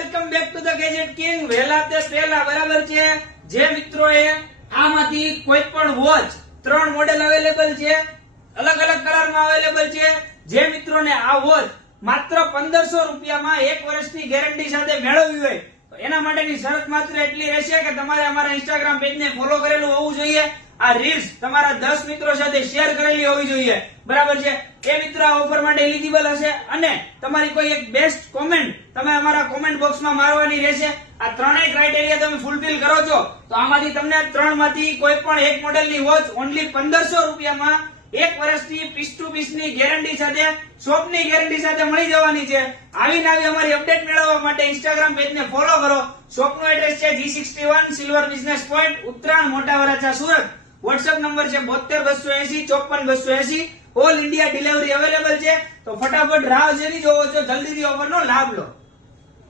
Welcome back to the gadget king. વહેલા તે પહેલા બરાબર છે। જે મિત્રોએ આમાંથી કોઈ પણ વોચ 3 મોડેલ અવેલેબલ છે, અલગ અલગ કલરમાં અવેલેબલ છે। જે મિત્રોને આ વોચ માત્ર 1500 રૂપિયામાં 1 વર્ષની ગેરંટી સાથે મેળવવી હોય તો એના માટેની શરત માત્ર એટલી રહેશે કે તમારે અમારા ઇન્સ્ટાગ્રામ પેજને ફોલો કરેલું હોવું જોઈએ। આ રીલ્સ તમારા 10 મિત્રો સાથે શેર કરેલી હોવી જોઈએ, બરાબર છે। એ મિત્રો આ ઓફર માટે એલિજિબલ હશે અને તમારી કોઈ એક બેસ્ટ કોમેન્ટ તમે અમારા કોમેન્ટ બોક્સમાં મારવાની રહેશે। આ ત્રણેય ક્રાઇટેરિયા તમે ફૂલફિલ કરો છો તો આમાંથી તમને 3 માંથી કોઈ પણ એક મોડેલની વોચ ઓન્લી 1500 રૂપિયામાં 1 વર્ષની પીસ ટુ પીસ ની ગેરંટી સાથે, શોપની ગેરંટી સાથે મળી જવાની છે। આવી નવી અમારી અપડેટ મેળવવા માટે ઇન્સ્ટાગ્રામ પેજને ફોલો કરો। શોપનું એડ્રેસ છે G61 silver business point, Uttarayan, મોટા વરાછા, સુરત। WhatsApp નંબર છે 72 280 54 280। ઓલ ઇન્ડિયા ડિલિવરી અવેલેબલ છે। તો ફટાફટ રાહ જેની જોવો છો, જલ્દીથી ઓફરનો લાભ લો।